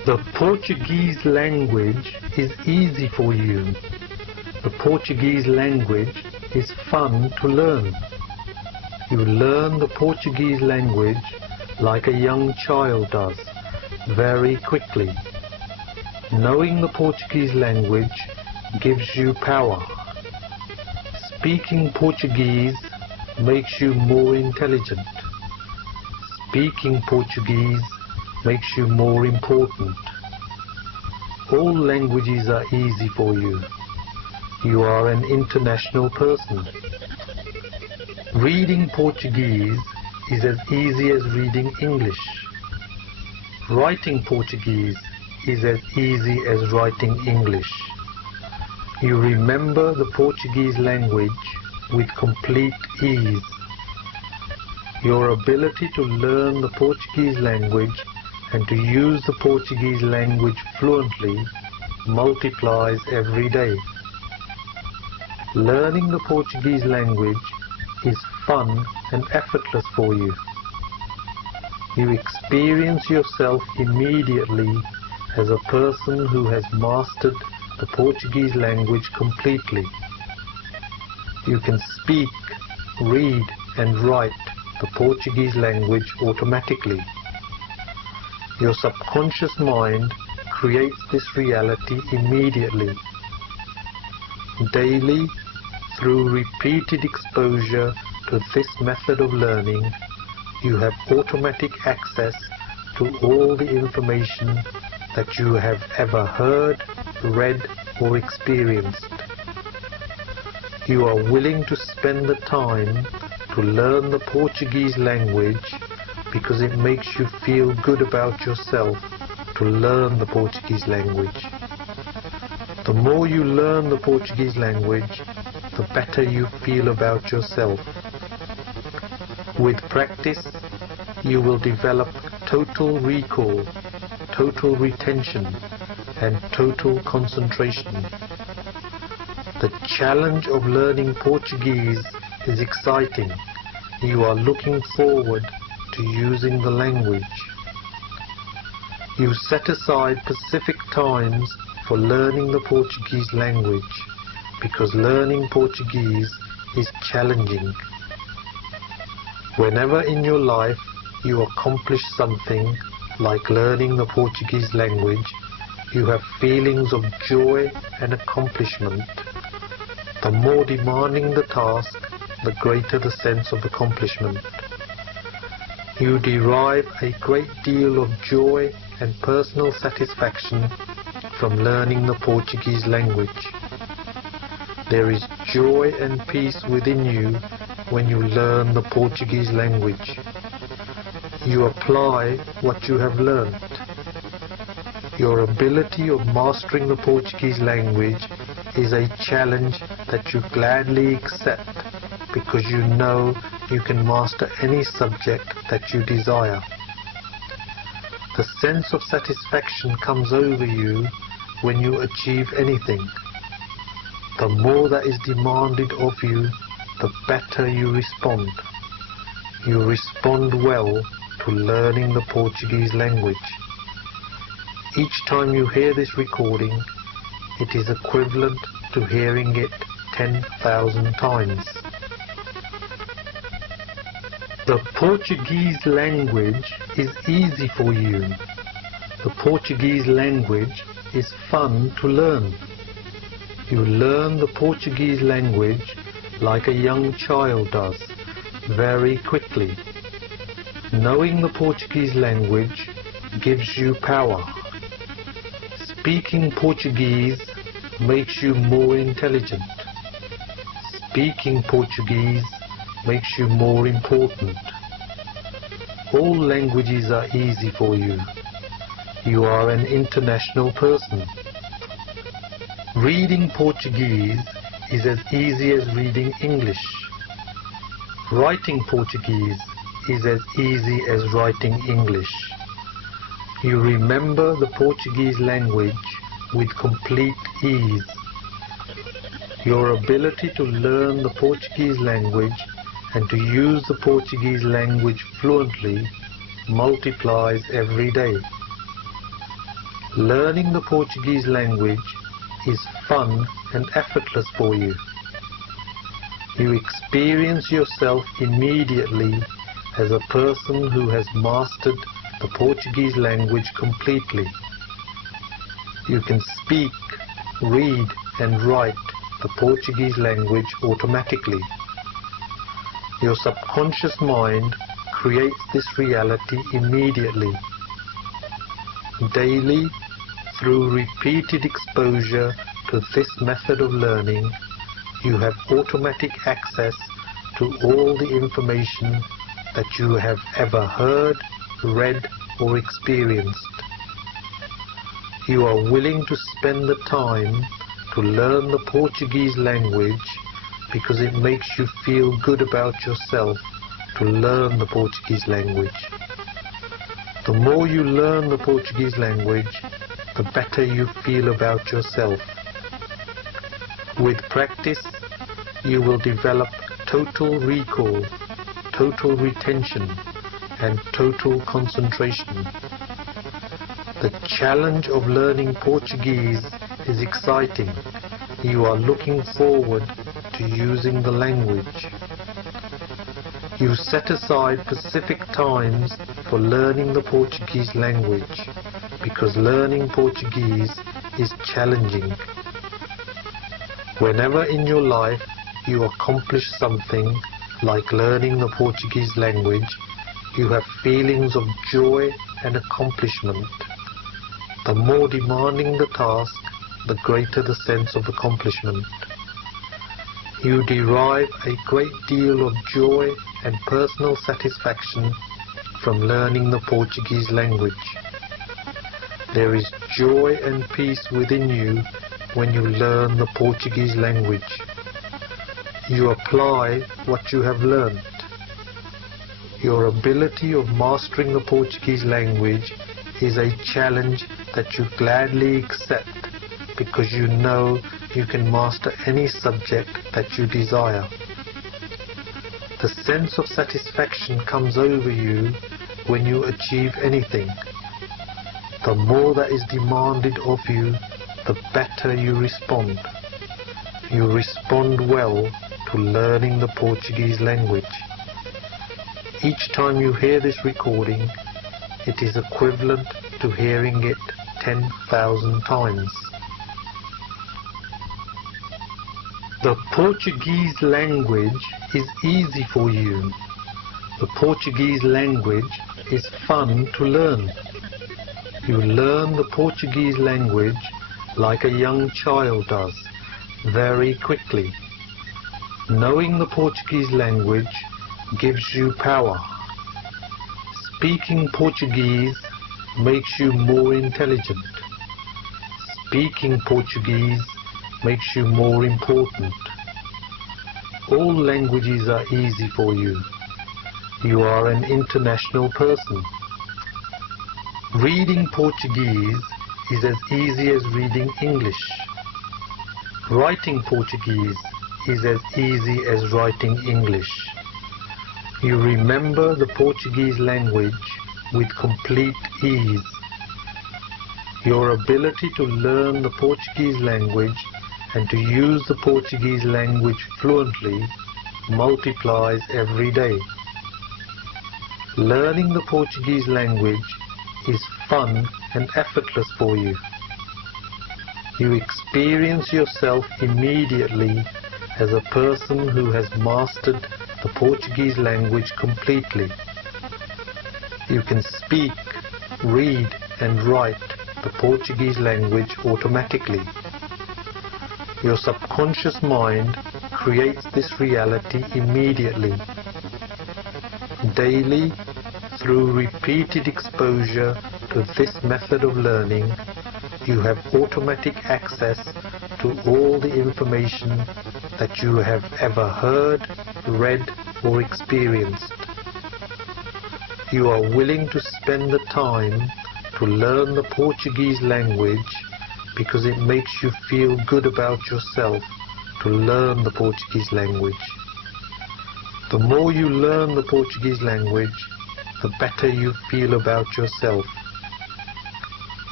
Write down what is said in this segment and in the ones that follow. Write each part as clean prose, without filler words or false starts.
The Portuguese language is easy for you. The Portuguese language is fun to learn. You learn the Portuguese language like a young child does, very quickly. Knowing the Portuguese language gives you power. Speaking Portuguese makes you more intelligent. Speaking Portuguese makes you more important. All languages are easy for you. You are an international person. Reading Portuguese is as easy as reading English. Writing Portuguese is as easy as writing English. You remember the Portuguese language with complete ease. Your ability to learn the Portuguese language and to use the Portuguese language fluently multiplies every day. Learning the Portuguese language is fun and effortless for you. You experience yourself immediately as a person who has mastered the Portuguese language completely. You can speak, read and write the Portuguese language automatically. Your subconscious mind creates this reality immediately. Daily, through repeated exposure to this method of learning, you have automatic access to all the information that you have ever heard, read or experienced. You are willing to spend the time to learn the Portuguese language because it makes you feel good about yourself to learn the Portuguese language. The more you learn the Portuguese language, the better you feel about yourself. With practice, you will develop total recall, total retention, and total concentration. The challenge of learning Portuguese is exciting. You are looking forward to using the language. You set aside specific times for learning the Portuguese language because learning Portuguese is challenging. Whenever in your life you accomplish something like learning the Portuguese language, you have feelings of joy and accomplishment. The more demanding the task, the greater the sense of accomplishment. You derive a great deal of joy and personal satisfaction from learning the Portuguese language. There is joy and peace within you when you learn the Portuguese language. You apply what you have learnt. Your ability of mastering the Portuguese language is a challenge that you gladly accept because you know you can master any subject that you desire. The sense of satisfaction comes over you when you achieve anything. The more that is demanded of you, the better you respond. You respond well to learning the Portuguese language. Each time you hear this recording, it is equivalent to hearing it 10,000 times. The Portuguese language is easy for you. The Portuguese language is fun to learn. You learn the Portuguese language like a young child does, very quickly. Knowing the Portuguese language gives you power. Speaking Portuguese makes you more intelligent. Speaking Portuguese makes you more important. All languages are easy for you. You are an international person. Reading Portuguese is as easy as reading English. Writing Portuguese is as easy as writing English. You remember the Portuguese language with complete ease. Your ability to learn the Portuguese language and to use the Portuguese language fluently multiplies every day. Learning the Portuguese language is fun and effortless for you. You experience yourself immediately as a person who has mastered the Portuguese language completely. You can speak, read and write the Portuguese language automatically. Your subconscious mind creates this reality immediately. Daily, through repeated exposure to this method of learning, you have automatic access to all the information that you have ever heard, read or experienced. You are willing to spend the time to learn the Portuguese language because it makes you feel good about yourself to learn the Portuguese language. The more you learn the Portuguese language, the better you feel about yourself. With practice, you will develop total recall, total retention, and total concentration. The challenge of learning Portuguese is exciting. You are looking forward to using the language. You set aside specific times for learning the Portuguese language because learning Portuguese is challenging. Whenever in your life you accomplish something like learning the Portuguese language, you have feelings of joy and accomplishment. The more demanding the task, the greater the sense of accomplishment. You derive a great deal of joy and personal satisfaction from learning the Portuguese language. There is joy and peace within you when you learn the Portuguese language. You apply what you have learned. Your ability of mastering the Portuguese language is a challenge that you gladly accept because you know you can master any subject that you desire. The sense of satisfaction comes over you when you achieve anything. The more that is demanded of you, the better you respond. You respond well to learning the Portuguese language. Each time you hear this recording, it is equivalent to hearing it 10,000 times. The Portuguese language is easy for you. The Portuguese language is fun to learn. You learn the Portuguese language like a young child does, very quickly. Knowing the Portuguese language gives you power. Speaking Portuguese makes you more intelligent. Speaking Portuguese makes you more important. All languages are easy for you. You are an international person. Reading Portuguese is as easy as reading English. Writing Portuguese is as easy as writing English. You remember the Portuguese language with complete ease. Your ability to learn the Portuguese language and to use the Portuguese language fluently multiplies every day. Learning the Portuguese language is fun and effortless for you. You experience yourself immediately as a person who has mastered the Portuguese language completely. You can speak, read and write the Portuguese language automatically. Your subconscious mind creates this reality immediately. Daily, through repeated exposure to this method of learning, you have automatic access to all the information that you have ever heard, read or experienced. You are willing to spend the time to learn the Portuguese language because it makes you feel good about yourself to learn the Portuguese language. The more you learn the Portuguese language, the better you feel about yourself.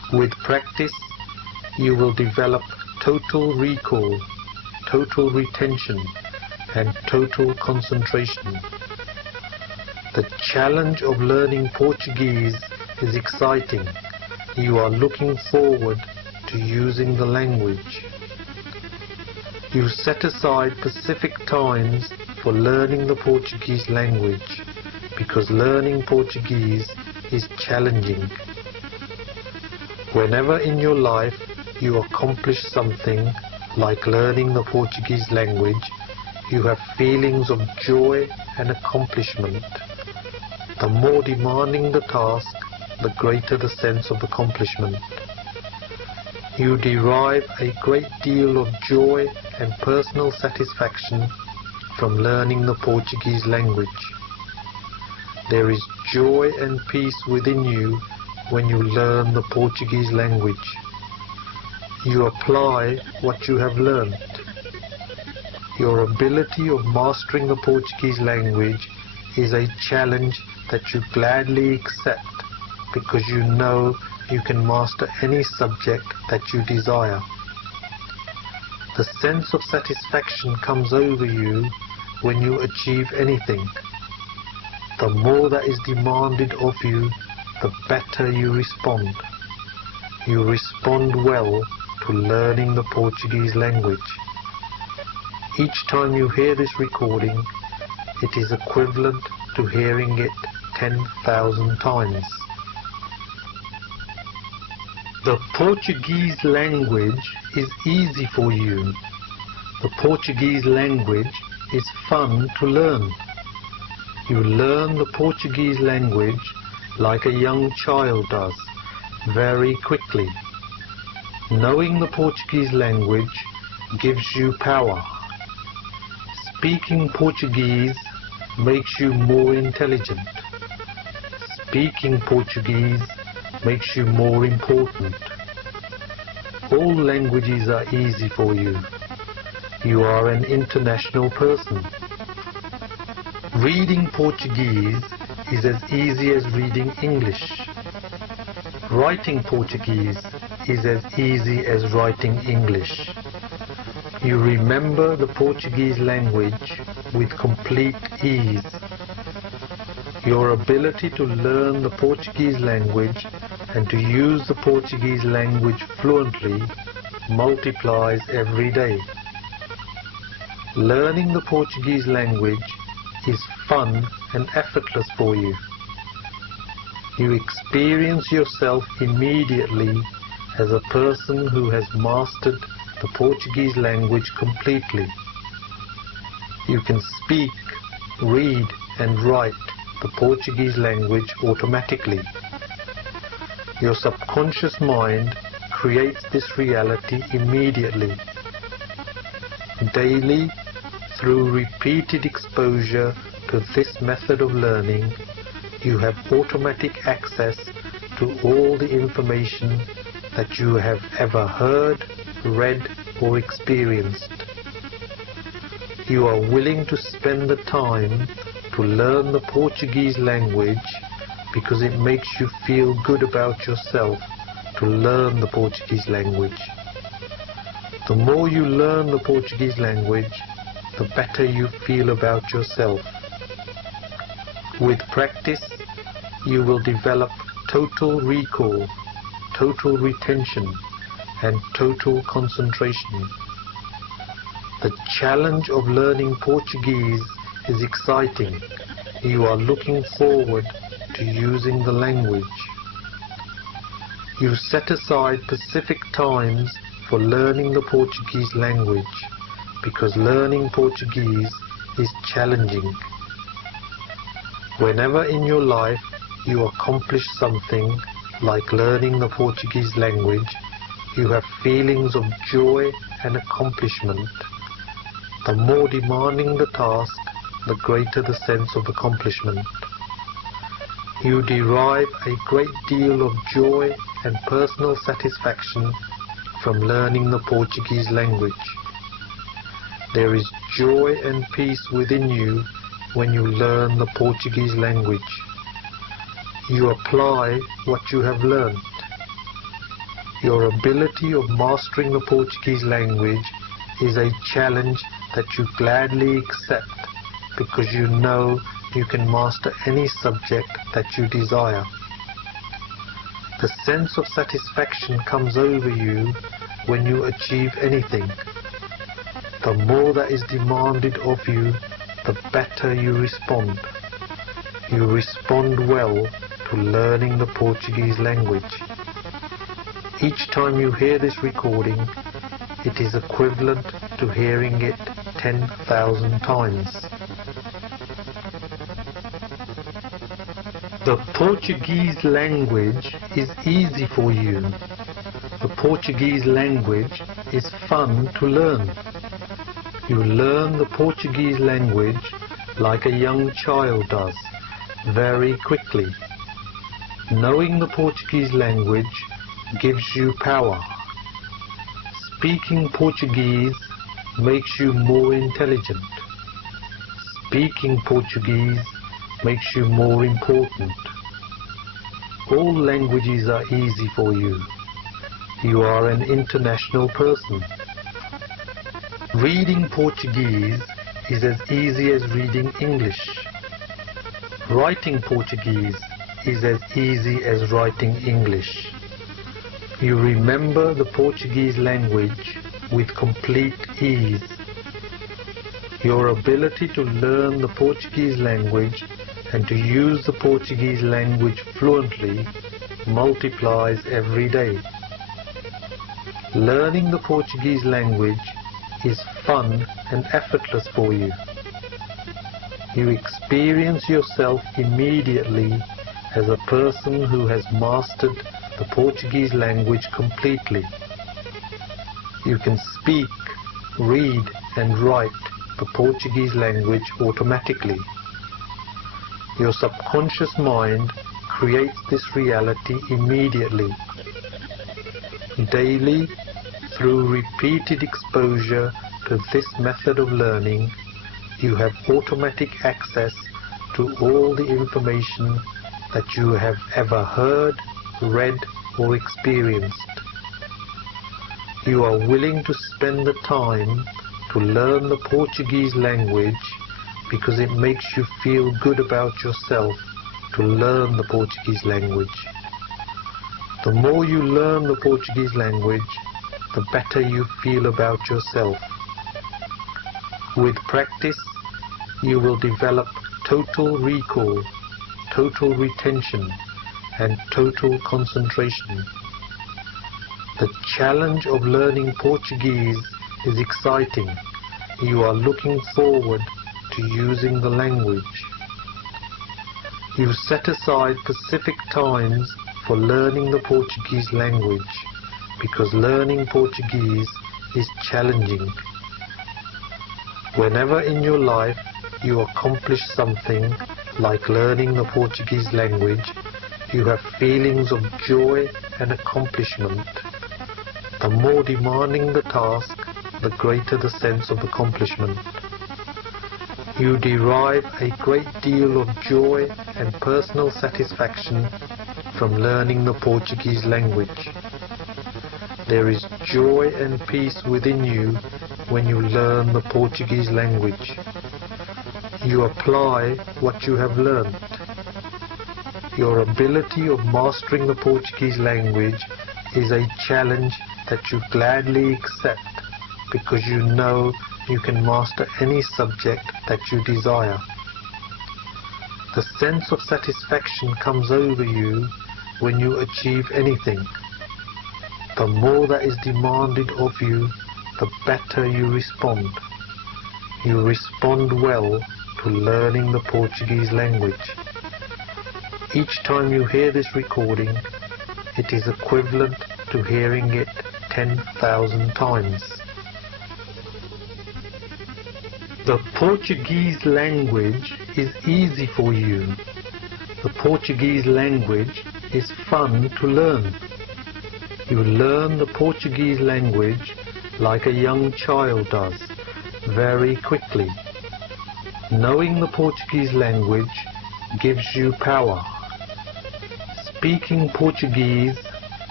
With practice, you will develop total recall, total retention, and total concentration. The challenge of learning Portuguese is exciting. You are looking forward to using the language. You set aside specific times for learning the Portuguese language because learning Portuguese is challenging. Whenever in your life you accomplish something like learning the Portuguese language, you have feelings of joy and accomplishment. The more demanding the task, the greater the sense of accomplishment. You derive a great deal of joy and personal satisfaction from learning the Portuguese language. There is joy and peace within you when you learn the Portuguese language. You apply what you have learned. Your ability of mastering the Portuguese language is a challenge that you gladly accept because you know you can master any subject that you desire. The sense of satisfaction comes over you when you achieve anything. The more that is demanded of you, the better you respond. You respond well to learning the Portuguese language. Each time you hear this recording, it is equivalent to hearing it 10,000 times. The Portuguese language is easy for you. The Portuguese language is fun to learn. You learn the Portuguese language like a young child does, very quickly. Knowing the Portuguese language gives you power. Speaking Portuguese makes you more intelligent. Speaking Portuguese makes you more important. All languages are easy for you. You are an international person. Reading Portuguese is as easy as reading English. Writing Portuguese is as easy as writing English. You remember the Portuguese language with complete ease. Your ability to learn the Portuguese language and to use the Portuguese language fluently multiplies every day. Learning the Portuguese language is fun and effortless for you. You experience yourself immediately as a person who has mastered the Portuguese language completely. You can speak, read and write the Portuguese language automatically. Your subconscious mind creates this reality immediately. Daily, through repeated exposure to this method of learning, you have automatic access to all the information that you have ever heard, read or experienced. You are willing to spend the time to learn the Portuguese language because it makes you feel good about yourself to learn the Portuguese language. The more you learn the Portuguese language, the better you feel about yourself. With practice, you will develop total recall, total retention, and total concentration. The challenge of learning Portuguese is exciting. You are looking forward to using the language. You set aside specific times for learning the Portuguese language because learning Portuguese is challenging. Whenever in your life you accomplish something like learning the Portuguese language, you have feelings of joy and accomplishment. The more demanding the task, the greater the sense of accomplishment. You derive a great deal of joy and personal satisfaction from learning the Portuguese language. There is joy and peace within you when you learn the Portuguese language. You apply what you have learned. Your ability of mastering the Portuguese language is a challenge that you gladly accept because you know you can master any subject that you desire. The sense of satisfaction comes over you when you achieve anything. The more that is demanded of you, the better you respond. You respond well to learning the Portuguese language. Each time you hear this recording, it is equivalent to hearing it 10,000 times. The Portuguese language is easy for you. The Portuguese language is fun to learn. You learn the Portuguese language like a young child does, very quickly. Knowing the Portuguese language gives you power. Speaking Portuguese makes you more intelligent. Speaking Portuguese makes you more important. All languages are easy for you. You are an international person. Reading Portuguese is as easy as reading English. Writing Portuguese is as easy as writing English. You remember the Portuguese language with complete ease. Your ability to learn the Portuguese language and to use the Portuguese language fluently multiplies every day. Learning the Portuguese language is fun and effortless for you. You experience yourself immediately as a person who has mastered the Portuguese language completely. You can speak, read and write the Portuguese language automatically. Your subconscious mind creates this reality immediately. Daily, through repeated exposure to this method of learning, you have automatic access to all the information that you have ever heard, read or experienced. You are willing to spend the time to learn the Portuguese language because it makes you feel good about yourself to learn the Portuguese language. The more you learn the Portuguese language, the better you feel about yourself. With practice, you will develop total recall, total retention, and total concentration. The challenge of learning Portuguese is exciting. You are looking forward to using the language. You set aside specific times for learning the Portuguese language because learning Portuguese is challenging. Whenever in your life you accomplish something like learning the Portuguese language, you have feelings of joy and accomplishment. The more demanding the task, the greater the sense of accomplishment. You derive a great deal of joy and personal satisfaction from learning the Portuguese language. There is joy and peace within you when you learn the Portuguese language. You apply what you have learned. Your ability of mastering the Portuguese language is a challenge that you gladly accept because you know you can master any subject that you desire. The sense of satisfaction comes over you when you achieve anything. The more that is demanded of you, the better you respond. You respond well to learning the Portuguese language. Each time you hear this recording, it is equivalent to hearing it 10,000 times. The Portuguese language is easy for you. The Portuguese language is fun to learn. You learn the Portuguese language like a young child does, very quickly. Knowing the Portuguese language gives you power. Speaking Portuguese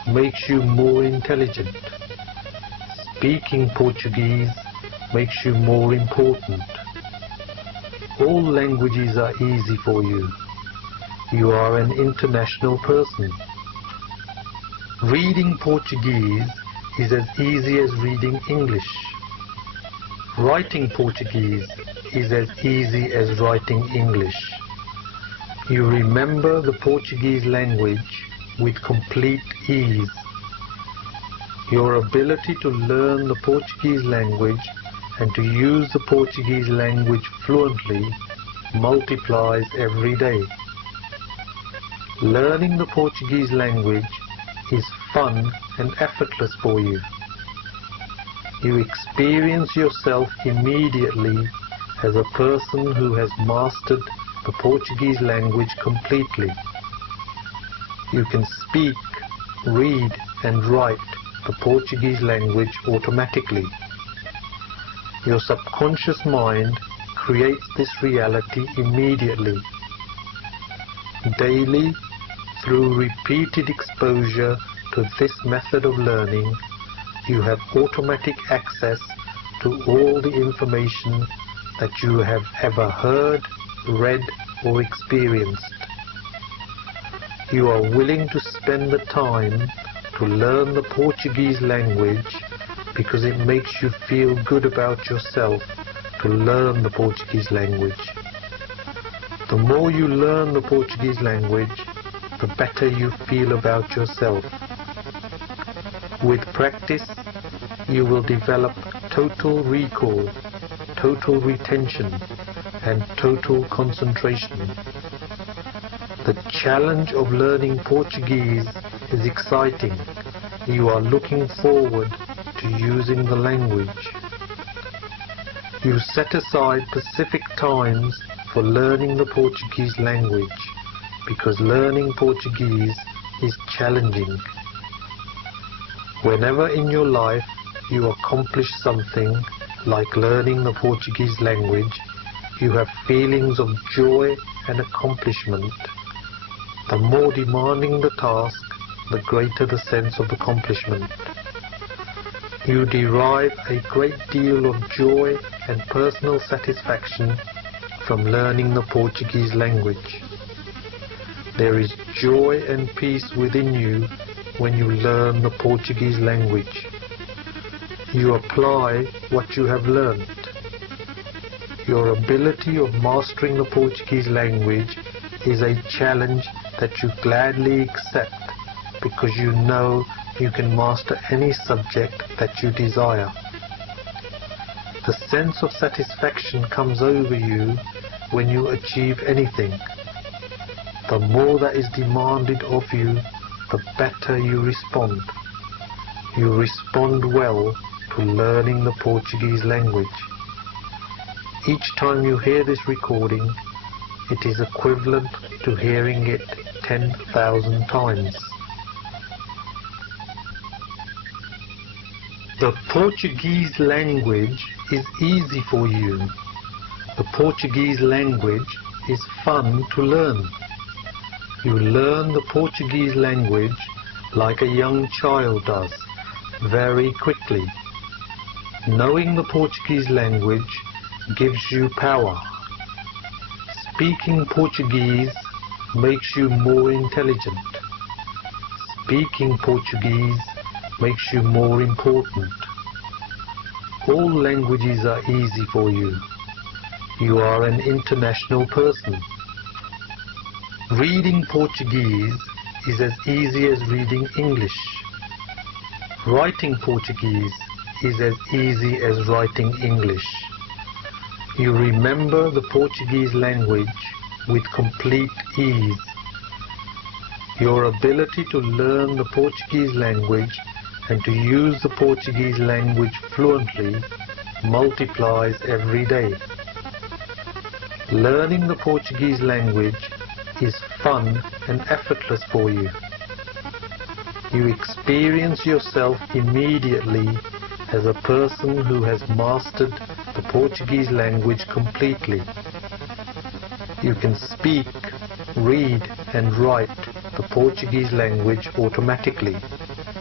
makes you more intelligent. Speaking Portuguese makes you more important. All languages are easy for you. You are an international person. Reading Portuguese is as easy as reading English. Writing Portuguese is as easy as writing English. You remember the Portuguese language with complete ease. Your ability to learn the Portuguese language and to use the Portuguese language fluently multiplies every day. Learning the Portuguese language is fun and effortless for you. You experience yourself immediately as a person who has mastered the Portuguese language completely. You can speak, read and write the Portuguese language automatically. Your subconscious mind creates this reality immediately. Daily, through repeated exposure to this method of learning, you have automatic access to all the information that you have ever heard, read or experienced. You are willing to spend the time to learn the Portuguese language because it makes you feel good about yourself to learn the Portuguese language. The more you learn the Portuguese language, the better you feel about yourself. With practice, you will develop total recall, total retention, and total concentration. The challenge of learning Portuguese is exciting. You are looking forward to using the language. You set aside specific times for learning the Portuguese language because learning Portuguese is challenging. Whenever in your life you accomplish something like learning the Portuguese language, you have feelings of joy and accomplishment. The more demanding the task, the greater the sense of accomplishment. You derive a great deal of joy and personal satisfaction from learning the Portuguese language. There is joy and peace within you when you learn the Portuguese language. You apply what you have learned. Your ability of mastering the Portuguese language is a challenge that you gladly accept because you know you can master any subject that you desire. The sense of satisfaction comes over you when you achieve anything. The more that is demanded of you, the better you respond. You respond well to learning the Portuguese language. Each time you hear this recording, it is equivalent to hearing it 10,000 times. The Portuguese language is easy for you. The Portuguese language is fun to learn. You learn the Portuguese language like a young child does, very quickly. Knowing the Portuguese language gives you power. Speaking Portuguese makes you more intelligent. Speaking Portuguese makes you more important. All languages are easy for you. You are an international person. Reading Portuguese is as easy as reading English. Writing Portuguese is as easy as writing English. You remember the Portuguese language with complete ease. Your ability to learn the Portuguese language and to use the Portuguese language fluently multiplies every day. Learning the Portuguese language is fun and effortless for you. You experience yourself immediately as a person who has mastered the Portuguese language completely. You can speak, read and write the Portuguese language automatically.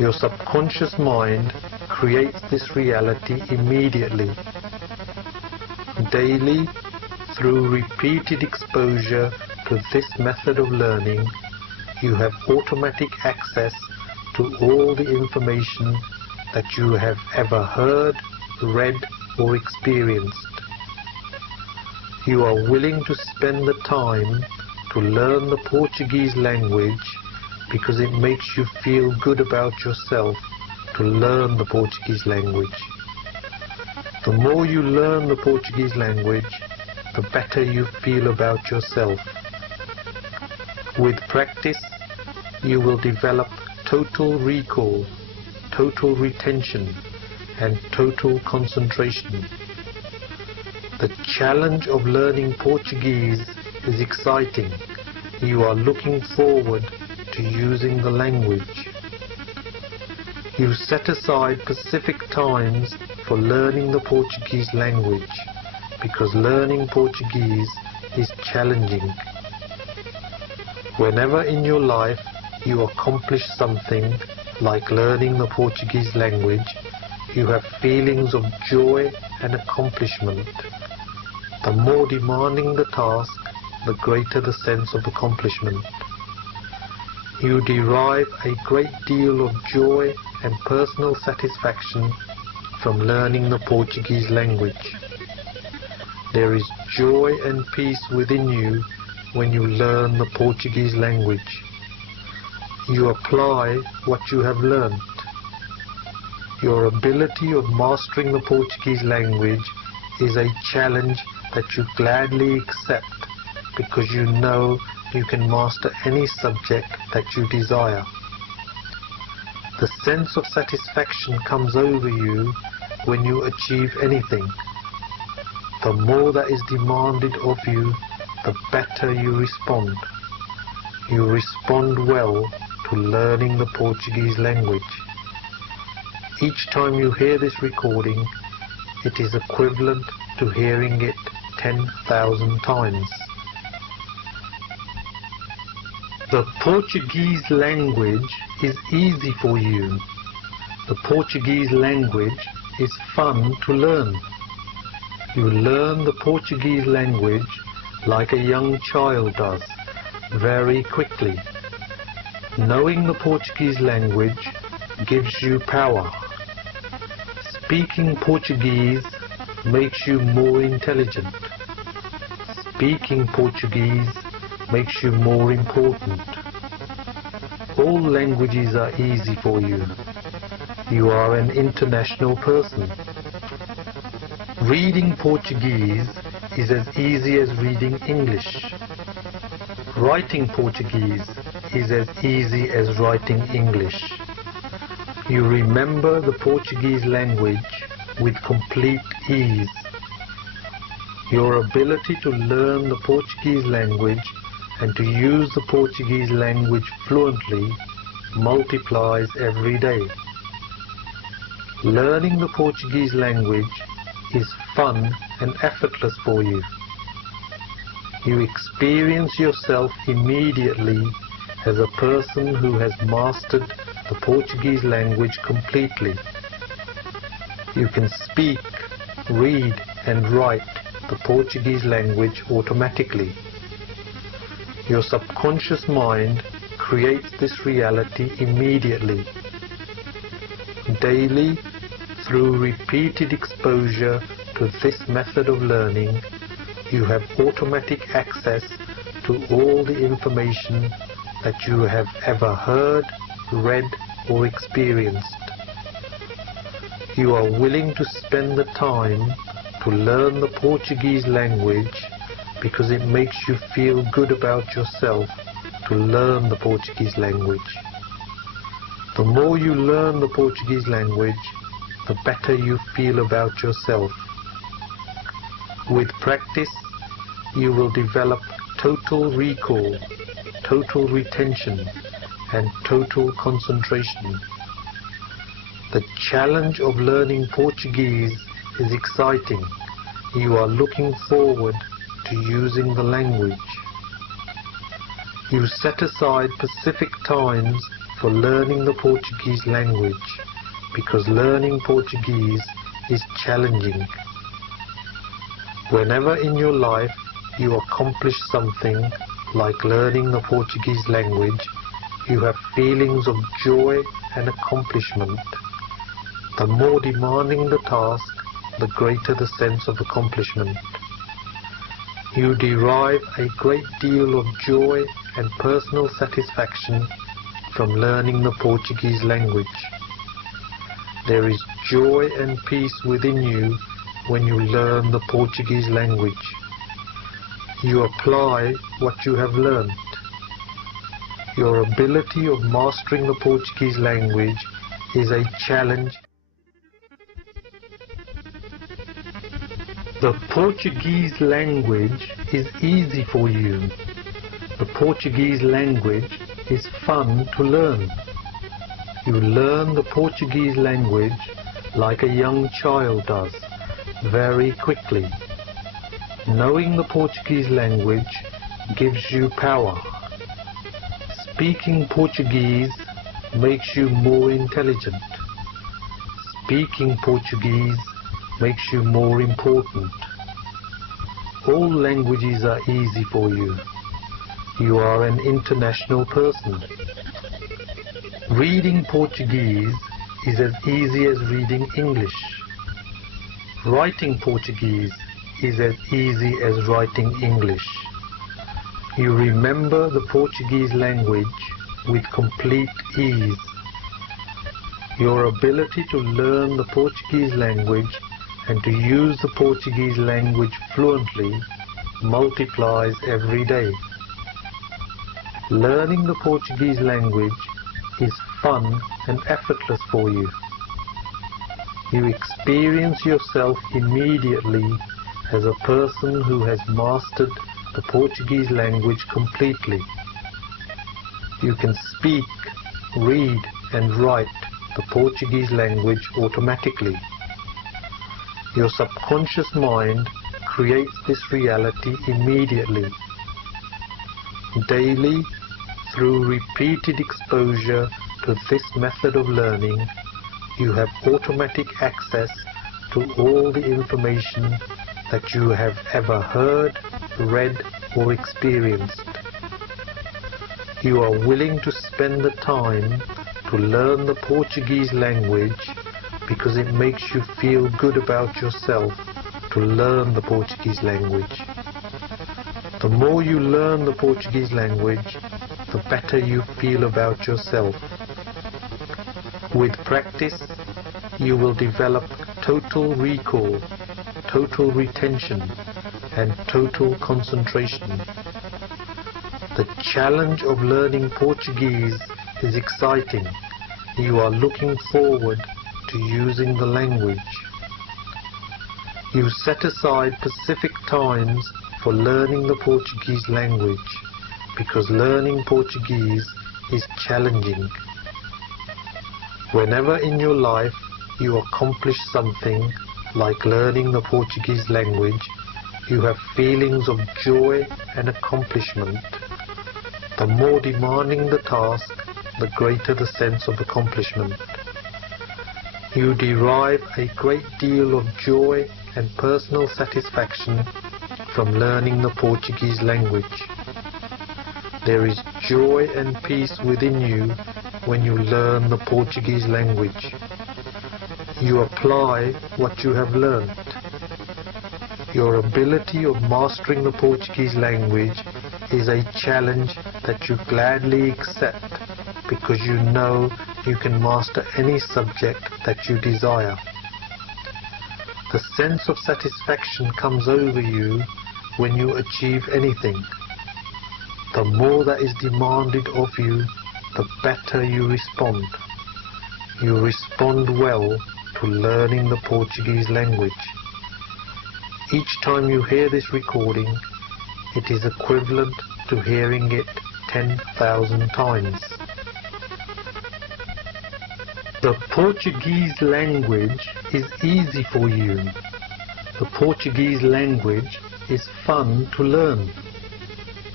Your subconscious mind creates this reality immediately. Daily, through repeated exposure to this method of learning, you have automatic access to all the information that you have ever heard, read, or experienced. You are willing to spend the time to learn the Portuguese language because it makes you feel good about yourself to learn the Portuguese language. The more you learn the Portuguese language, the better you feel about yourself. With practice, you will develop total recall, total retention, and total concentration. The challenge of learning Portuguese is exciting. You are looking forward to using the language. You set aside specific times for learning the Portuguese language because learning Portuguese is challenging. Whenever in your life you accomplish something like learning the Portuguese language, you have feelings of joy and accomplishment. The more demanding the task, the greater the sense of accomplishment. You derive a great deal of joy and personal satisfaction from learning the Portuguese language. There is joy and peace within you when you learn the Portuguese language. You apply what you have learnt. Your ability of mastering the Portuguese language is a challenge that you gladly accept because you know you can master any subject that you desire. The sense of satisfaction comes over you when you achieve anything. The more that is demanded of you, the better you respond. You respond well to learning the Portuguese language. Each time you hear this recording, it is equivalent to hearing it 10,000 times. The Portuguese language is easy for you. The Portuguese language is fun to learn. You learn the Portuguese language like a young child does, very quickly. Knowing the Portuguese language gives you power. Speaking Portuguese makes you more intelligent. Speaking Portuguese makes you more important. All languages are easy for you. You are an international person. Reading Portuguese is as easy as reading English. Writing Portuguese is as easy as writing English. You remember the Portuguese language with complete ease. Your ability to learn the Portuguese language and to use the Portuguese language fluently multiplies every day. Learning the Portuguese language is fun and effortless for you. You experience yourself immediately as a person who has mastered the Portuguese language completely. You can speak, read and write the Portuguese language automatically. Your subconscious mind creates this reality immediately. Daily, through repeated exposure to this method of learning, you have automatic access to all the information that you have ever heard, read or experienced. You are willing to spend the time to learn the Portuguese language because it makes you feel good about yourself to learn the Portuguese language. The more you learn the Portuguese language, the better you feel about yourself. With practice, you will develop total recall, total retention, and total concentration. The challenge of learning Portuguese is exciting. You are looking forward to using the language. You set aside specific times for learning the Portuguese language because learning Portuguese is challenging. Whenever in your life you accomplish something like learning the Portuguese language, you have feelings of joy and accomplishment. The more demanding the task, the greater the sense of accomplishment. You derive a great deal of joy and personal satisfaction from learning the Portuguese language. There is joy and peace within you when you learn the Portuguese language. You apply what you have learned. Your ability of mastering the Portuguese language is a challenge. The Portuguese language is easy for you. The Portuguese language is fun to learn. You learn the Portuguese language like a young child does, very quickly. Knowing the Portuguese language gives you power. Speaking Portuguese makes you more intelligent. Speaking Portuguese makes you more important. All languages are easy for you. You are an international person. Reading Portuguese is as easy as reading English. Writing Portuguese is as easy as writing English. You remember the Portuguese language with complete ease. Your ability to learn the Portuguese language and to use the Portuguese language fluently multiplies every day. Learning the Portuguese language is fun and effortless for you. You experience yourself immediately as a person who has mastered the Portuguese language completely. You can speak, read and write the Portuguese language automatically. Your subconscious mind creates this reality immediately. Daily, through repeated exposure to this method of learning, you have automatic access to all the information that you have ever heard, read or experienced. You are willing to spend the time to learn the Portuguese language because it makes you feel good about yourself to learn the Portuguese language. The more you learn the Portuguese language, the better you feel about yourself. With practice, you will develop total recall, total retention, and total concentration. The challenge of learning Portuguese is exciting. You are looking forward to using the language. You set aside specific times for learning the Portuguese language because learning Portuguese is challenging. Whenever in your life you accomplish something like learning the Portuguese language, you have feelings of joy and accomplishment. The more demanding the task, the greater the sense of accomplishment. You derive a great deal of joy and personal satisfaction from learning the Portuguese language. There is joy and peace within you when you learn the Portuguese language. You apply what you have learned. Your ability of mastering the Portuguese language is a challenge that you gladly accept because you know you can master any subject that you desire. The sense of satisfaction comes over you when you achieve anything. The more that is demanded of you, the better you respond. You respond well to learning the Portuguese language. Each time you hear this recording, it is equivalent to hearing it 10,000 times. The Portuguese language is easy for you. The Portuguese language is fun to learn.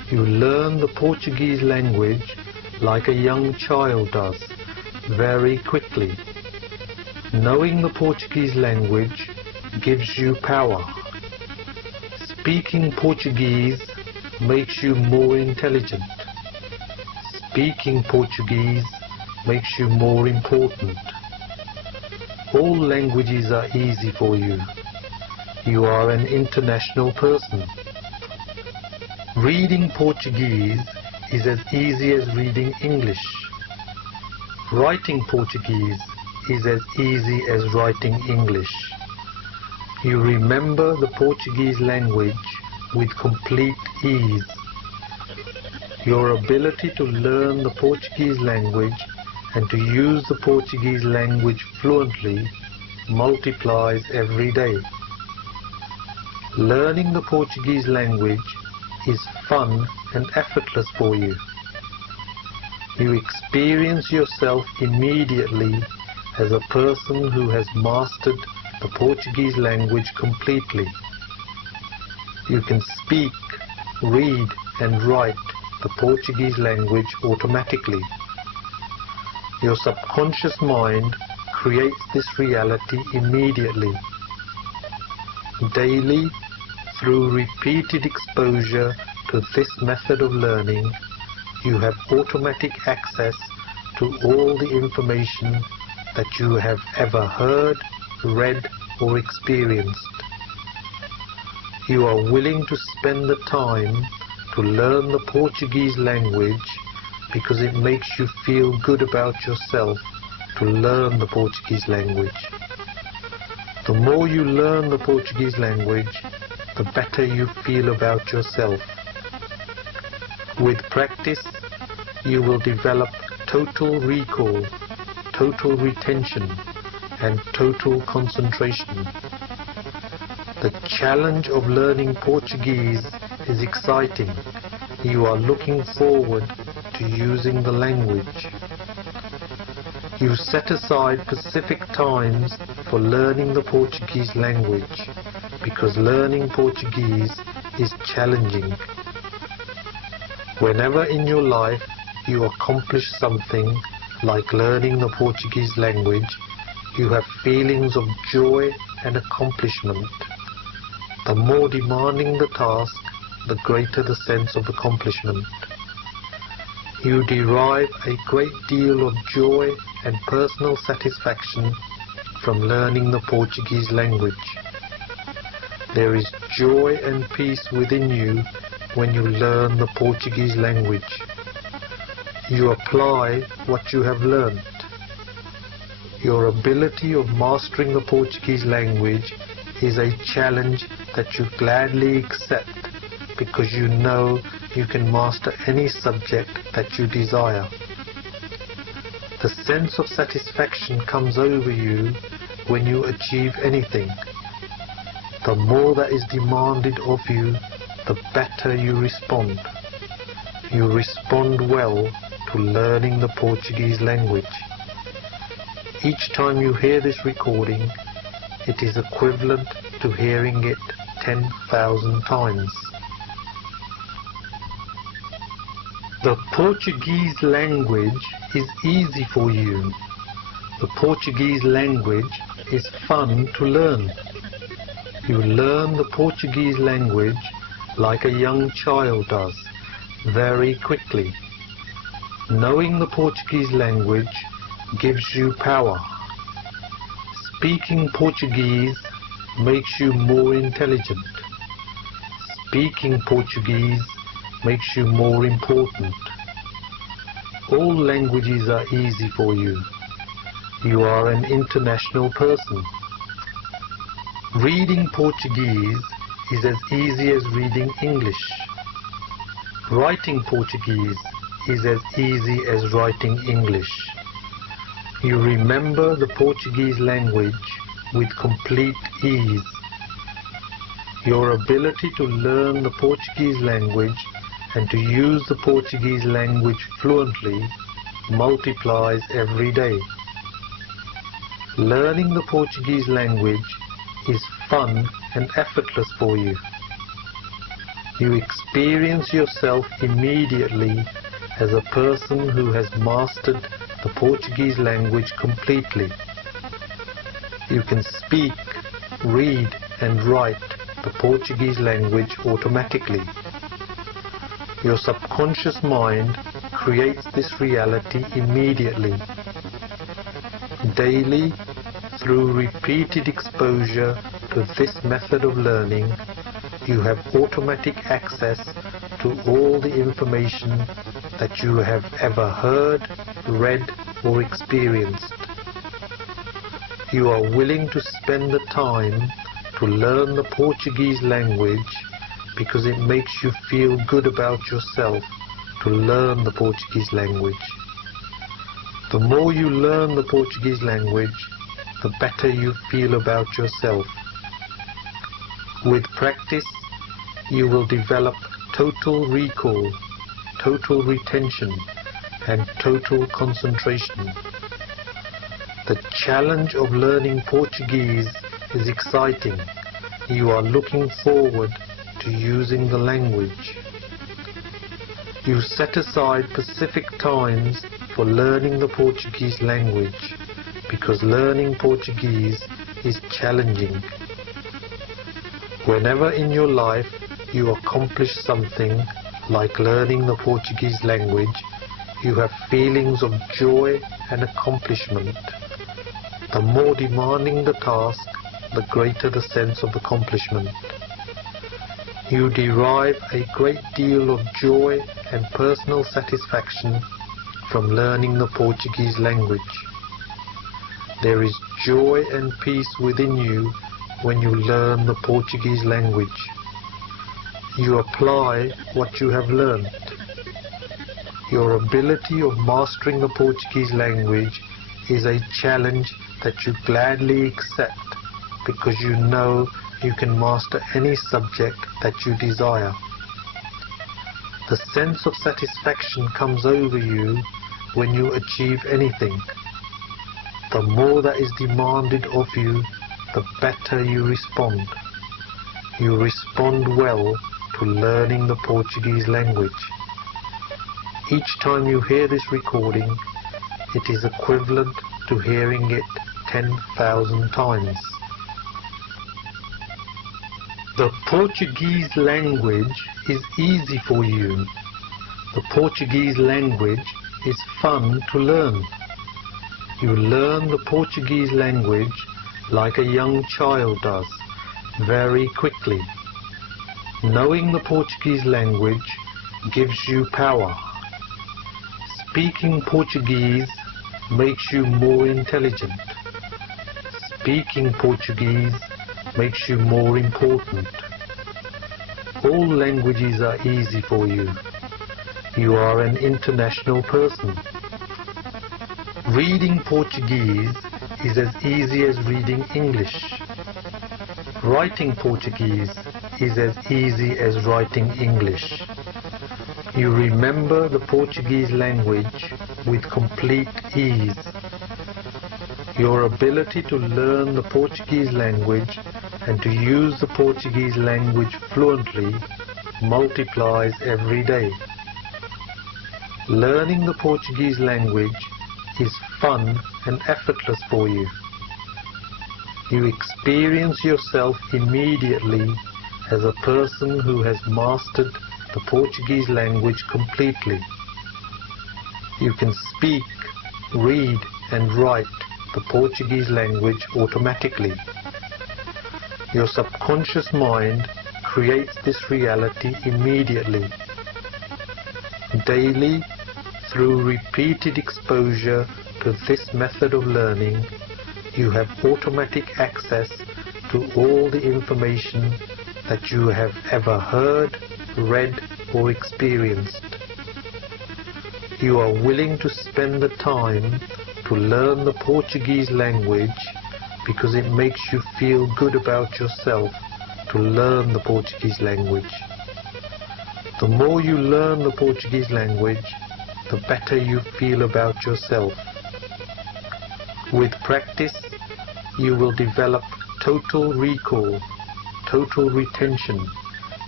You learn the Portuguese language like a young child does, very quickly. Knowing the Portuguese language gives you power. Speaking Portuguese makes you more intelligent. Speaking Portuguese makes you more important. All languages are easy for you. You are an international person. Reading Portuguese is as easy as reading English. Writing Portuguese is as easy as writing English. You remember the Portuguese language with complete ease. Your ability to learn the Portuguese language and to use the Portuguese language fluently multiplies every day. Learning the Portuguese language is fun and effortless for you. You experience yourself immediately as a person who has mastered the Portuguese language completely. You can speak, read and write the Portuguese language automatically. Your subconscious mind creates this reality immediately. Daily, through repeated exposure to this method of learning, you have automatic access to all the information that you have ever heard, read or experienced. You are willing to spend the time to learn the Portuguese language because it makes you feel good about yourself to learn the Portuguese language. The more you learn the Portuguese language, the better you feel about yourself. With practice, you will develop total recall, total retention, and total concentration. The challenge of learning Portuguese is exciting. You are looking forward to using the language. You set aside specific times for learning the Portuguese language because learning Portuguese is challenging. Whenever in your life you accomplish something like learning the Portuguese language, you have feelings of joy and accomplishment. The more demanding the task, the greater the sense of accomplishment. You derive a great deal of joy and personal satisfaction from learning the Portuguese language. There is joy and peace within you when you learn the Portuguese language. You apply what you have learnt. Your ability of mastering the Portuguese language is a challenge that you gladly accept because you know you can master any subject that you desire. The sense of satisfaction comes over you when you achieve anything. The more that is demanded of you, the better you respond. You respond well to learning the Portuguese language. Each time you hear this recording, it is equivalent to hearing it 10,000 times. The Portuguese language is easy for you. The Portuguese language is fun to learn. You learn the Portuguese language like a young child does, very quickly. Knowing the Portuguese language gives you power. Speaking Portuguese makes you more intelligent. Speaking Portuguese makes you more important. All languages are easy for you. You are an international person. Reading Portuguese is as easy as reading English. Writing Portuguese is as easy as writing English. You remember the Portuguese language with complete ease. Your ability to learn the Portuguese language and to use the Portuguese language fluently multiplies every day. Learning the Portuguese language is fun and effortless for you. You experience yourself immediately as a person who has mastered the Portuguese language completely. You can speak, read and write the Portuguese language automatically. Your subconscious mind creates this reality immediately. Daily, through repeated exposure to this method of learning, you have automatic access to all the information that you have ever heard, read or experienced. You are willing to spend the time to learn the Portuguese language because it makes you feel good about yourself to learn the Portuguese language. The more you learn the Portuguese language, the better you feel about yourself. With practice, you will develop total recall, total retention, and total concentration. The challenge of learning Portuguese is exciting. You are looking forward to using the language. You set aside specific times for learning the Portuguese language because learning Portuguese is challenging. Whenever in your life you accomplish something like learning the Portuguese language, you have feelings of joy and accomplishment. The more demanding the task, the greater the sense of accomplishment. You derive a great deal of joy and personal satisfaction from learning the Portuguese language. There is joy and peace within you when you learn the Portuguese language. You apply what you have learnt. Your ability of mastering the Portuguese language is a challenge that you gladly accept because you know you can master any subject that you desire. The sense of satisfaction comes over you when you achieve anything. The more that is demanded of you, the better you respond. You respond well to learning the Portuguese language. Each time you hear this recording, it is equivalent to hearing it 10,000 times. The Portuguese language is easy for you. The Portuguese language is fun to learn. You learn the Portuguese language like a young child does, very quickly. Knowing the Portuguese language gives you power. Speaking Portuguese makes you more intelligent. Speaking Portuguese makes you more important. All languages are easy for you. You are an international person. Reading Portuguese is as easy as reading English. Writing Portuguese is as easy as writing English. You remember the Portuguese language with complete ease. Your ability to learn the Portuguese language and to use the Portuguese language fluently multiplies every day. Learning the Portuguese language is fun and effortless for you. You experience yourself immediately as a person who has mastered the Portuguese language completely. You can speak, read and write the Portuguese language automatically. Your subconscious mind creates this reality immediately. Daily, through repeated exposure to this method of learning, you have automatic access to all the information that you have ever heard, read or experienced. You are willing to spend the time to learn the Portuguese language because it makes you feel good about yourself to learn the Portuguese language. The more you learn the Portuguese language, the better you feel about yourself. With practice, you will develop total recall, total retention,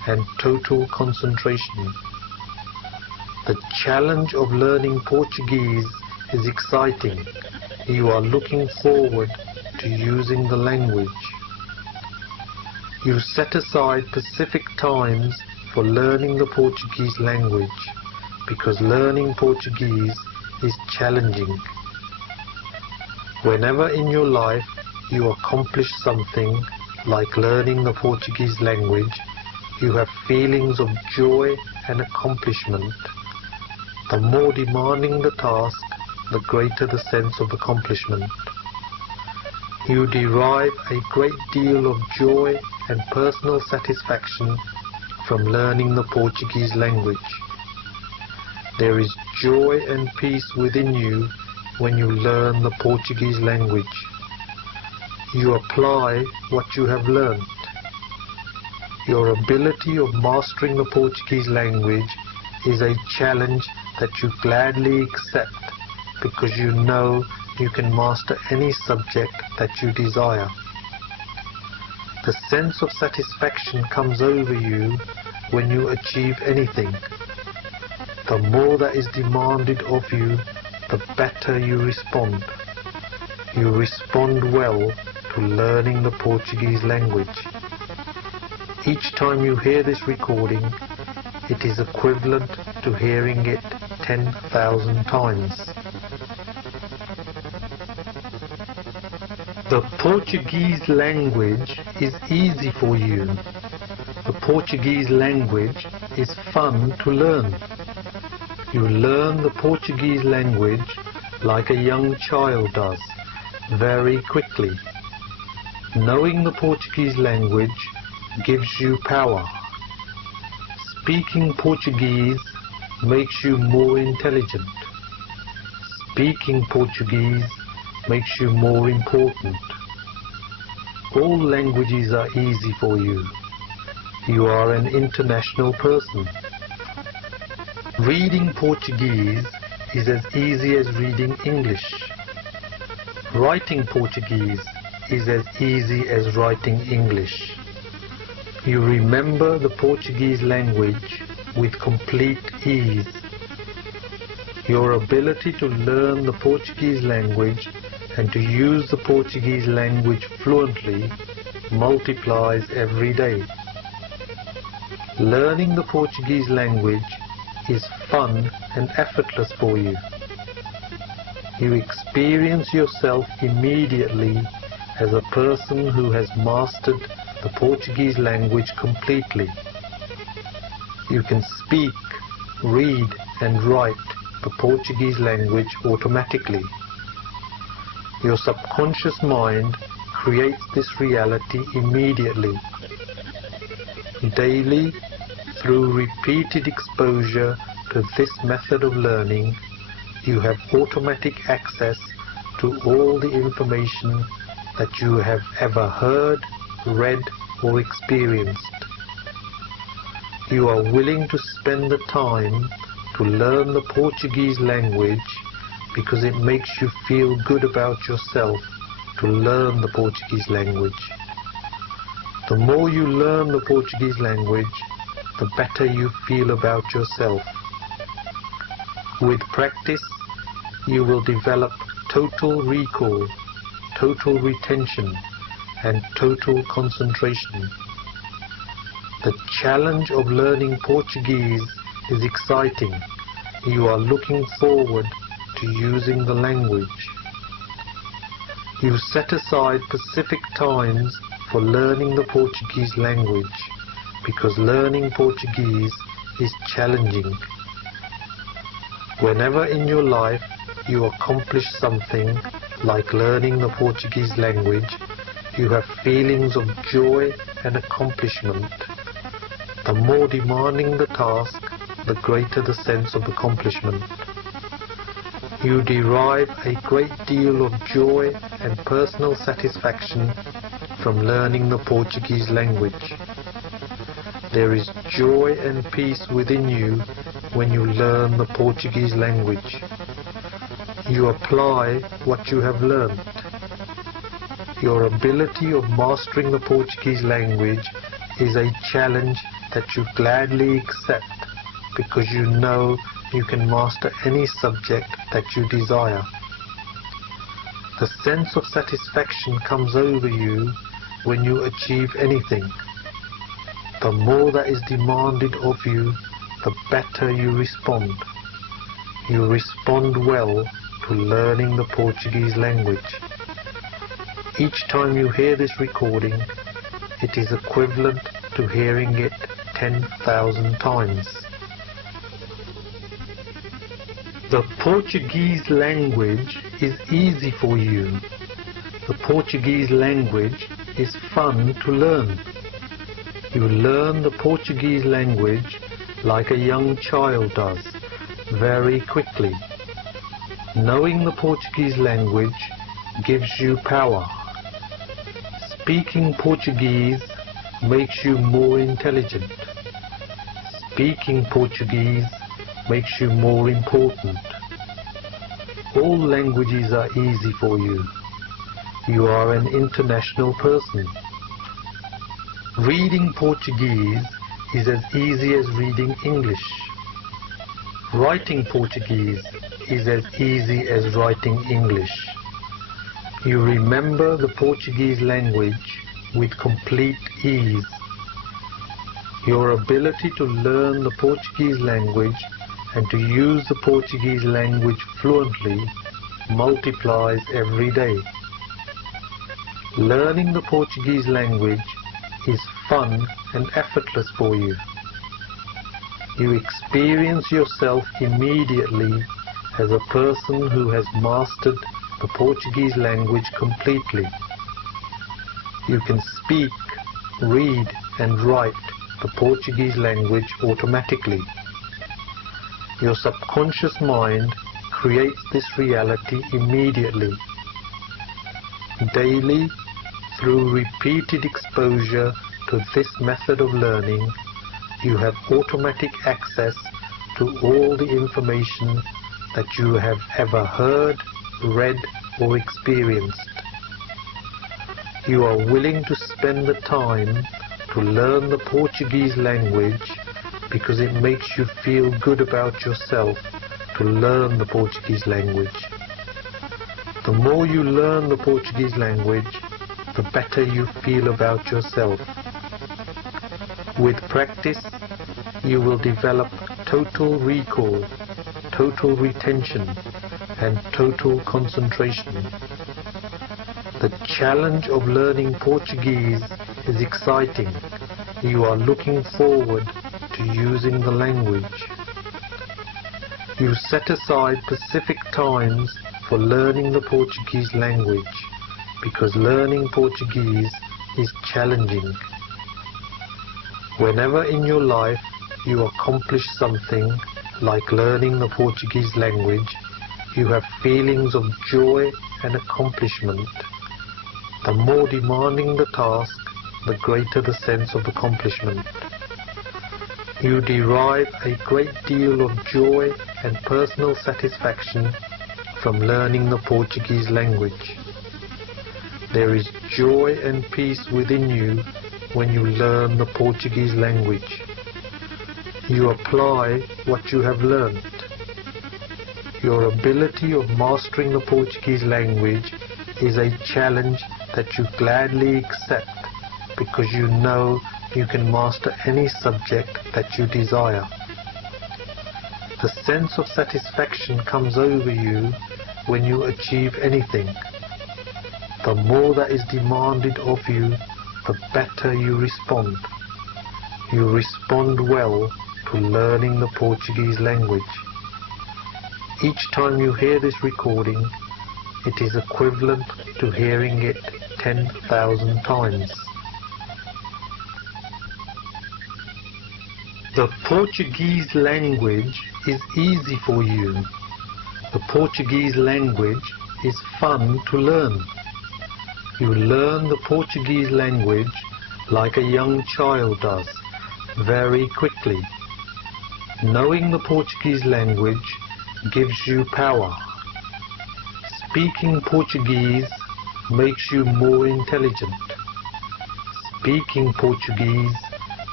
and total concentration. The challenge of learning Portuguese is exciting. You are looking forward to using the language. You set aside specific times for learning the Portuguese language because learning Portuguese is challenging. Whenever in your life you accomplish something like learning the Portuguese language, you have feelings of joy and accomplishment. The more demanding the task, the greater the sense of accomplishment. You derive a great deal of joy and personal satisfaction from learning the Portuguese language. There is joy and peace within you when you learn the Portuguese language. You apply what you have learned. Your ability of mastering the Portuguese language is a challenge that you gladly accept because you know you can master any subject that you desire. The sense of satisfaction comes over you when you achieve anything. The more that is demanded of you, the better you respond. You respond well to learning the Portuguese language. Each time you hear this recording, it is equivalent to hearing it 10,000 times. The Portuguese language is easy for you. The Portuguese language is fun to learn. You learn the Portuguese language like a young child does, very quickly. Knowing the Portuguese language gives you power. Speaking Portuguese makes you more intelligent. Speaking Portuguese makes you more important. All languages are easy for you. You are an international person. Reading Portuguese is as easy as reading English. Writing Portuguese is as easy as writing English. You remember the Portuguese language with complete ease. Your ability to learn the Portuguese language and to use the Portuguese language fluently multiplies every day. Learning the Portuguese language is fun and effortless for you. You experience yourself immediately as a person who has mastered the Portuguese language completely. You can speak, read and write the Portuguese language automatically. Your subconscious mind creates this reality immediately. Daily, through repeated exposure to this method of learning, you have automatic access to all the information that you have ever heard, read or experienced. You are willing to spend the time to learn the Portuguese language because it makes you feel good about yourself to learn the Portuguese language. The more you learn the Portuguese language, the better you feel about yourself. With practice, you will develop total recall, total retention, and total concentration. The challenge of learning Portuguese is exciting. You are looking forward to using the language. You set aside specific times for learning the Portuguese language because learning Portuguese is challenging. Whenever in your life you accomplish something like learning the Portuguese language, you have feelings of joy and accomplishment. The more demanding the task, the greater the sense of accomplishment. You derive a great deal of joy and personal satisfaction from learning the Portuguese language. There is joy and peace within you when you learn the Portuguese language. You apply what you have learned. Your ability of mastering the Portuguese language is a challenge that you gladly accept because you know you can master any subject that you desire. The sense of satisfaction comes over you when you achieve anything. The more that is demanded of you, the better you respond. You respond well to learning the Portuguese language. Each time you hear this recording, it is equivalent to hearing it 10,000 times. The Portuguese language is easy for you. The Portuguese language is fun to learn. You learn the Portuguese language like a young child does, very quickly. Knowing the Portuguese language gives you power. Speaking Portuguese makes you more intelligent. Speaking Portuguese makes you more important. All languages are easy for you. You are an international person. Reading Portuguese is as easy as reading English. Writing Portuguese is as easy as writing English. You remember the Portuguese language with complete ease. Your ability to learn the Portuguese language and to use the Portuguese language fluently multiplies every day. Learning the Portuguese language is fun and effortless for you. You experience yourself immediately as a person who has mastered the Portuguese language completely. You can speak, read and write the Portuguese language automatically. Your subconscious mind creates this reality immediately. Daily, through repeated exposure to this method of learning, you have automatic access to all the information that you have ever heard, read or experienced. You are willing to spend the time to learn the Portuguese language because it makes you feel good about yourself to learn the Portuguese language. The more you learn the Portuguese language, the better you feel about yourself. With practice, you will develop total recall, total retention, and total concentration. The challenge of learning Portuguese is exciting. You are looking forward to using the language. You set aside specific times for learning the Portuguese language because learning Portuguese is challenging. Whenever in your life you accomplish something like learning the Portuguese language, you have feelings of joy and accomplishment. The more demanding the task, the greater the sense of accomplishment. You derive a great deal of joy and personal satisfaction from learning the Portuguese language. There is joy and peace within you when you learn the Portuguese language. You apply what you have learned. Your ability of mastering the Portuguese language is a challenge that you gladly accept because you know you can master any subject that you desire. The sense of satisfaction comes over you when you achieve anything. The more that is demanded of you, the better you respond. You respond well to learning the Portuguese language. Each time you hear this recording, it is equivalent to hearing it 10,000 times. The Portuguese language is easy for you. The Portuguese language is fun to learn. You learn the Portuguese language like a young child does, very quickly. Knowing the Portuguese language gives you power. Speaking Portuguese makes you more intelligent. Speaking Portuguese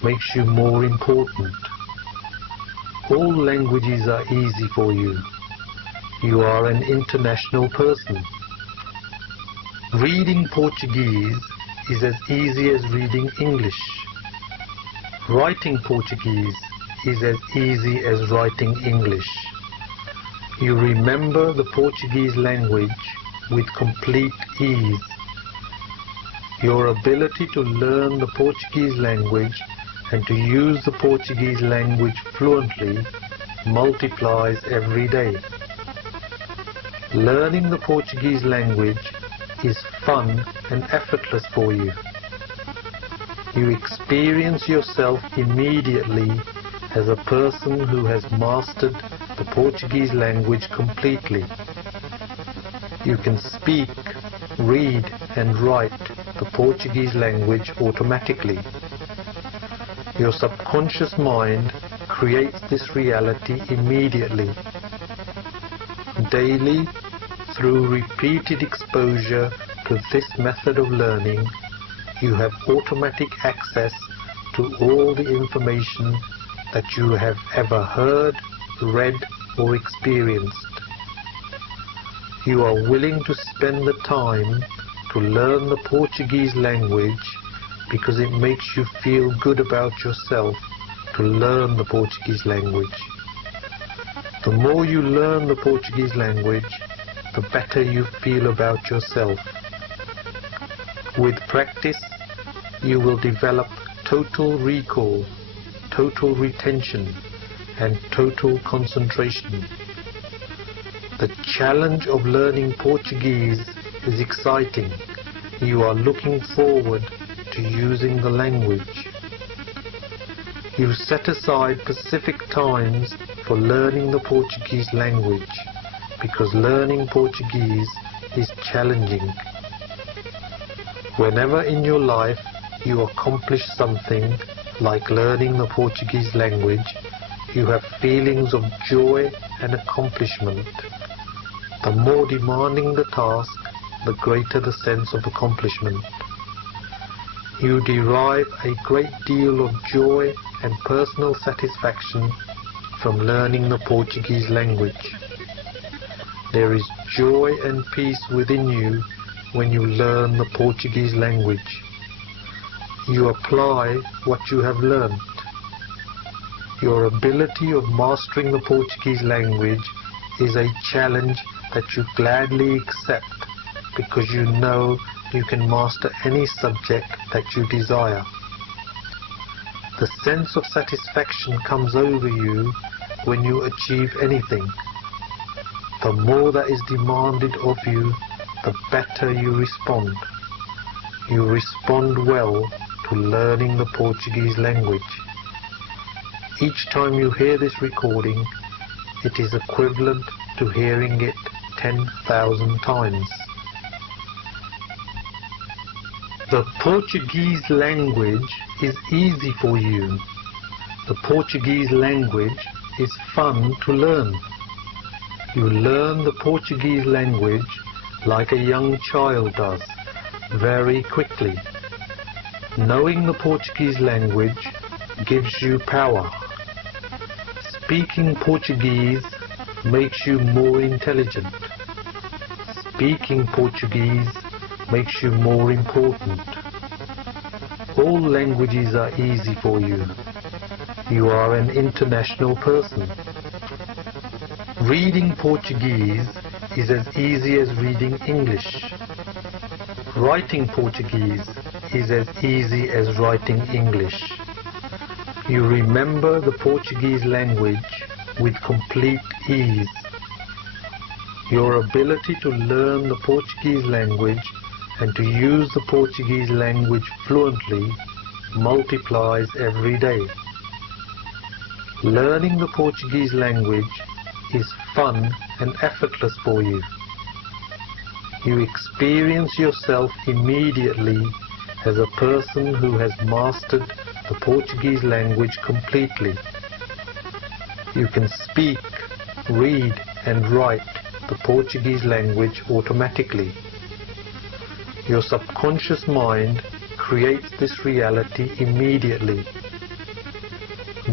makes you more important. All languages are easy for you. You are an international person. Reading Portuguese is as easy as reading English. Writing Portuguese is as easy as writing English. You remember the Portuguese language with complete ease. Your ability to learn the Portuguese language and to use the Portuguese language fluently multiplies every day. Learning the Portuguese language is fun and effortless for you. You experience yourself immediately as a person who has mastered the Portuguese language completely. You can speak, read and write the Portuguese language automatically. Your subconscious mind creates this reality immediately. Daily, through repeated exposure to this method of learning, you have automatic access to all the information that you have ever heard, read or experienced. You are willing to spend the time to learn the Portuguese language because it makes you feel good about yourself to learn the Portuguese language. The more you learn the Portuguese language, the better you feel about yourself. With practice, you will develop total recall, total retention, and total concentration. The challenge of learning Portuguese is exciting. You are looking forward to using the language. You set aside specific times for learning the Portuguese language because learning Portuguese is challenging. Whenever in your life you accomplish something like learning the Portuguese language, you have feelings of joy and accomplishment. The more demanding the task, the greater the sense of accomplishment. You derive a great deal of joy and personal satisfaction from learning the Portuguese language. There is joy and peace within you when you learn the Portuguese language. You apply what you have learnt. Your ability of mastering the Portuguese language is a challenge that you gladly accept because you know you can master any subject that you desire. The sense of satisfaction comes over you when you achieve anything. The more that is demanded of you, the better you respond. You respond well to learning the Portuguese language. Each time you hear this recording, it is equivalent to hearing it 10,000 times. The Portuguese language is easy for you. The Portuguese language is fun to learn. You learn the Portuguese language like a young child does, very quickly. Knowing the Portuguese language gives you power. Speaking Portuguese makes you more intelligent. Speaking Portuguese makes you more important. All languages are easy for you. You are an international person. Reading Portuguese is as easy as reading English. Writing Portuguese is as easy as writing English. You remember the Portuguese language with complete ease. Your ability to learn the Portuguese language and to use the Portuguese language fluently multiplies every day. Learning the Portuguese language is fun and effortless for you. You experience yourself immediately as a person who has mastered the Portuguese language completely. You can speak, read and write the Portuguese language automatically. Your subconscious mind creates this reality immediately.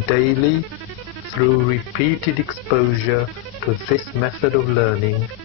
daily through repeated exposure to this method of learning,